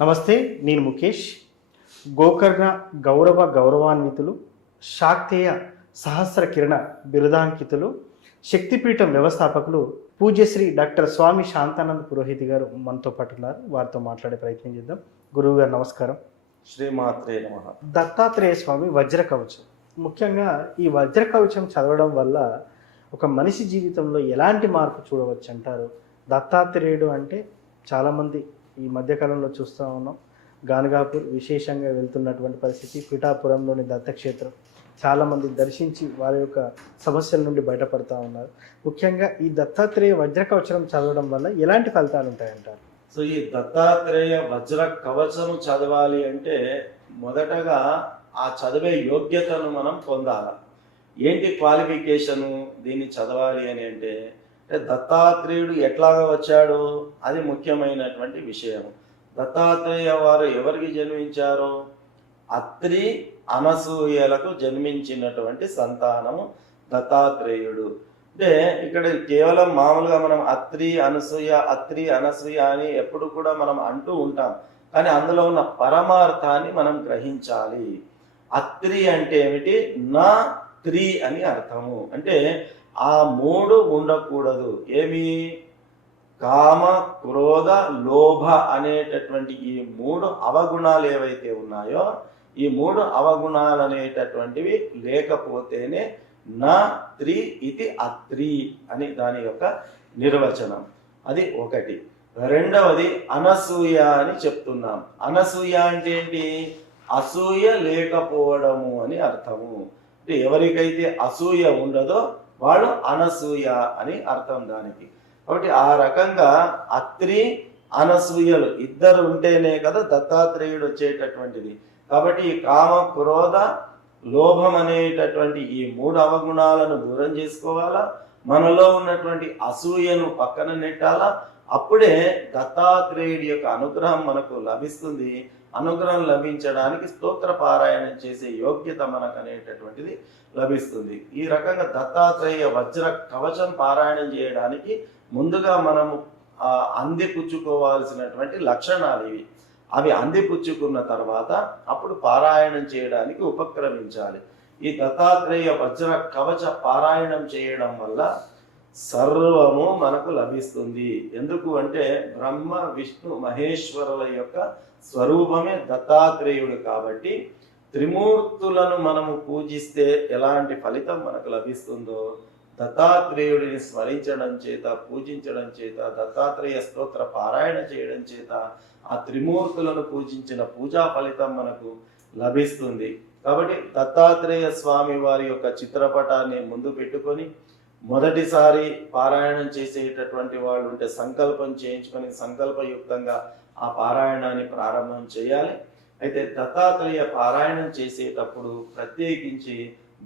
నమస్తే, నేను ముఖేష్. గోకర్ణ గౌరవాన్వితులు, శాక్తేయ సహస్ర కిరణ బిరుదాంకితులు, శక్తిపీఠం వ్యవస్థాపకులు పూజ్యశ్రీ డాక్టర్ స్వామి శాంతానంద పురోహితి గారు మనతో పాటు ఉన్నారు. వారితో మాట్లాడే ప్రయత్నం చేద్దాం. గురువు గారు నమస్కారం. శ్రీమాత్రే నమః. దత్తాత్రేయ స్వామి వజ్ర కవచం, ముఖ్యంగా ఈ వజ్ర కవచం చదవడం వల్ల ఒక మనిషి జీవితంలో ఎలాంటి మార్పు చూడవచ్చు అంటారు? దత్తాత్రేయుడు అంటే చాలామంది ఈ మధ్యకాలంలో చూస్తూ ఉన్నాం. గానగాపూర్ విశేషంగా వెళ్తున్నటువంటి పరిస్థితి, పిఠాపురంలోని దత్తక్షేత్రం చాలామంది దర్శించి వారి యొక్క సమస్యల నుండి బయటపడుతూ ఉన్నారు. ముఖ్యంగా ఈ దత్తాత్రేయ వజ్ర కవచం చదవడం వల్ల ఎలాంటి ఫలితాలు ఉంటాయంటారు? సో ఈ దత్తాత్రేయ వజ్ర కవచము చదవాలి అంటే మొదటగా ఆ చదివే యోగ్యతను మనం పొందాలి. ఏంటి క్వాలిఫికేషను దీన్ని చదవాలి అని అంటే దత్తాత్రేయుడు ఎట్లాగా వచ్చాడో అది ముఖ్యమైనటువంటి విషయం. దత్తాత్రేయ వారు ఎవరికి జన్మించారో అత్రి అనసూయలకు జన్మించినటువంటి సంతానము దత్తాత్రేయుడు. అంటే ఇక్కడ కేవలం మామూలుగా మనం అత్రి అనసూయ అని ఎప్పుడు కూడా మనం అంటూ ఉంటాం, కానీ అందులో ఉన్న పరమార్థాన్ని మనం గ్రహించాలి. అత్రి అంటే ఏమిటి? నా త్రి అని అర్థము. అంటే ఆ మూడు ఉండకూడదు. ఏమి? కామ, క్రోధ, లోభ అనేటటువంటి ఈ మూడు అవగుణాలు ఏవైతే ఉన్నాయో ఈ మూడు అవగుణాలు అనేటటువంటివి లేకపోతేనే నా త్రి ఇది అత్రి అని దాని యొక్క నిర్వచనం. అది ఒకటి. రెండవది అనసూయ అని చెప్తున్నాం. అనసూయ అంటే ఏంటి? అసూయ లేకపోవడము అని అర్థము. అంటే ఎవరికైతే అసూయ ఉండదో వాళ్ళు అనసూయ అని అర్థం దానికి. కాబట్టి ఆ రకంగా అత్రి అనసూయలు ఇద్దరు ఉంటేనే కదా దత్తాత్రేయుడు వచ్చేటటువంటిది. కాబట్టి ఈ కామ, క్రోధ, లోభం అనేటటువంటి ఈ మూడు అవగుణాలను దూరం చేసుకోవాలా, మనలో ఉన్నటువంటి అసూయను పక్కన నెట్టాలా. అప్పుడే దత్తాత్రేయుడి యొక్క అనుగ్రహం మనకు లభిస్తుంది. అనుగ్రహం లభించడానికి స్తోత్ర పారాయణం చేసే యోగ్యత మనకు అనేటటువంటిది లభిస్తుంది. ఈ రకంగా దత్తాత్రేయ వజ్ర కవచం పారాయణం చేయడానికి ముందుగా మనము అందిపుచ్చుకోవాల్సినటువంటి లక్షణాలు ఇవి. అవి అందిపుచ్చుకున్న తర్వాత అప్పుడు పారాయణం చేయడానికి ఉపక్రమించాలి. ఈ దత్తాత్రేయ వజ్ర కవచ పారాయణం చేయడం వల్ల సర్వము మనకు లభిస్తుంది. ఎందుకు అంటే బ్రహ్మ, విష్ణు, మహేశ్వరుల యొక్క స్వరూపమే దత్తాత్రేయుడు. కాబట్టి త్రిమూర్తులను మనము పూజిస్తే ఎలాంటి ఫలితం మనకు లభిస్తుందో దత్తాత్రేయుడిని స్మరించడం చేత, పూజించడం చేత, దత్తాత్రేయ స్తోత్ర పారాయణ చేయడం చేత ఆ త్రిమూర్తులను పూజించిన పూజా ఫలితం మనకు లభిస్తుంది. కాబట్టి దత్తాత్రేయ స్వామి వారి యొక్క చిత్రపటాన్ని ముందు పెట్టుకొని మొదటిసారి పారాయణం చేసేటటువంటి వాళ్ళు ఉంటే సంకల్పం చేయించుకొని సంకల్పయుక్తంగా ఆ పారాయణాన్ని ప్రారంభం చేయాలి. అయితే దత్తాత్రేయ పారాయణం చేసేటప్పుడు ప్రత్యేకించి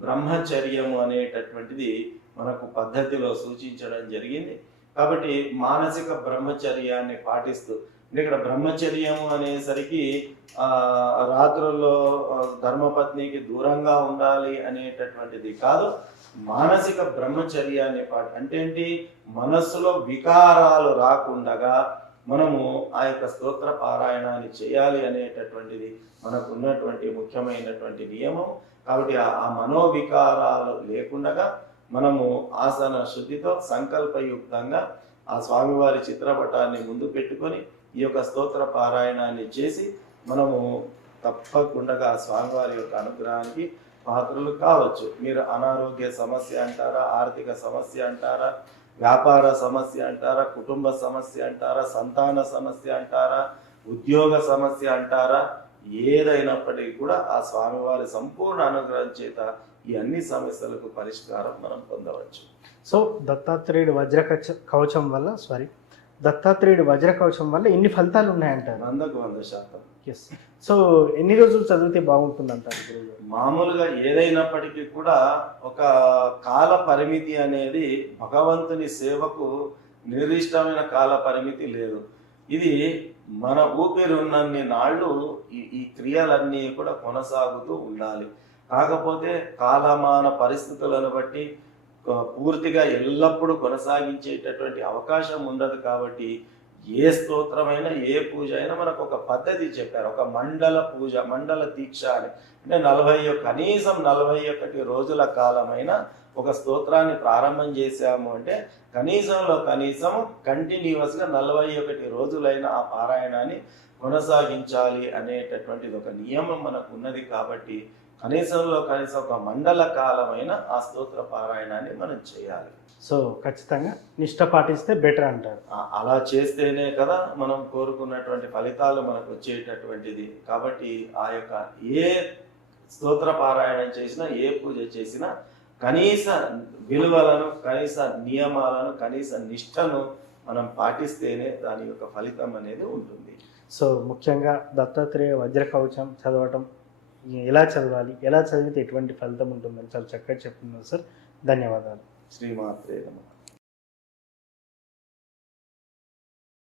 బ్రహ్మచర్యము అనేటటువంటిది మనకు పద్ధతిలో సూచించడం జరిగింది. కాబట్టి మానసిక బ్రహ్మచర్యాన్ని పాటిస్తూ, ఇక్కడ బ్రహ్మచర్యము అనేసరికి రాత్రుల్లో ధర్మపత్నికి దూరంగా ఉండాలి అనేటటువంటిది కాదు. మానసిక బ్రహ్మచర్యాన్ని అంటే ఏంటి? మనస్సులో వికారాలు రాకుండగా మనము ఆ యొక్క స్తోత్ర పారాయణాన్ని చేయాలి అనేటటువంటిది మనకు ఉన్నటువంటి ముఖ్యమైనటువంటి నియమం. కాబట్టి ఆ మనోవికారాలు లేకుండగా మనము ఆసన శుద్ధితో సంకల్పయుక్తంగా ఆ స్వామివారి చిత్రపటాన్ని ముందు పెట్టుకొని ఈ యొక్క స్తోత్ర పారాయణాన్ని చేసి మనము తప్పకుండా ఆ స్వామివారి యొక్క అనుగ్రహానికి పాత్రలు కావచ్చు. మీరు అనారోగ్య సమస్య అంటారా, ఆర్థిక సమస్య అంటారా, వ్యాపార సమస్య అంటారా, కుటుంబ సమస్య అంటారా, సంతాన సమస్య అంటారా, ఉద్యోగ సమస్య అంటారా, ఏదైనప్పటికీ కూడా ఆ స్వామివారి సంపూర్ణ అనుగ్రహం చేత ఈ అన్ని సమస్యలకు పరిష్కారం మనం పొందవచ్చు. సో దత్తాత్రేయుడు వజ్ర కవచం వల్ల ఎన్ని ఫలితాలు ఉన్నాయంటారు? 100% ఎస్. సో ఎన్ని రోజులు చదివితే బాగుంటుంది అంటారు గురువు? మామూలుగా ఏదైనప్పటికీ కూడా ఒక కాల పరిమితి అనేది భగవంతుని సేవకు నిర్దిష్టమైన కాల పరిమితి లేదు. ఇది మన ఊపిరి ఉన్నన్ని నాళ్ళు ఈ క్రియలన్నీ కూడా కొనసాగుతూ ఉండాలి. కాకపోతే కాలమాన పరిస్థితులను బట్టి పూర్తిగా ఎల్లప్పుడూ కొనసాగించేటటువంటి అవకాశం ఉండదు. కాబట్టి ఏ స్తోత్రమైనా ఏ పూజ అయినా మనకు ఒక పద్ధతి చెప్పారు. ఒక మండల పూజ, మండల దీక్ష అని, అంటే కనీసం 41 రోజుల కాలమైన ఒక స్తోత్రాన్ని ప్రారంభం చేశాము అంటే కనీసం కంటిన్యూస్గా 41 రోజులైన ఆ పారాయణాన్ని కొనసాగించాలి అనేటటువంటిది ఒక నియమం మనకు ఉన్నది. కాబట్టి కనీసం ఒక మండల కాలమైన ఆ స్తోత్ర పారాయణాన్ని మనం చేయాలి. సో ఖచ్చితంగా నిష్ట పాటిస్తే బెటర్ అంటారు. అలా చేస్తేనే కదా మనం కోరుకున్నటువంటి ఫలితాలు మనకు వచ్చేటటువంటిది. కాబట్టి ఆ యొక్క ఏ స్తోత్ర పారాయణం చేసినా, ఏ పూజ చేసినా కనీస విలువలను, కనీస నియమాలను, కనీస నిష్టను మనం పాటిస్తేనే దాని యొక్క ఫలితం అనేది ఉంటుంది. సో ముఖ్యంగా దత్తాత్రేయ వజ్ర కవచం చదవటం ఎలా చదవాలి, ఎలా చదివితే ఎటువంటి ఫలితం ఉంటుందని చాలా చక్కగా చెప్తున్నారు సార్. ధన్యవాదాలు. శ్రీమాత్రే నమః.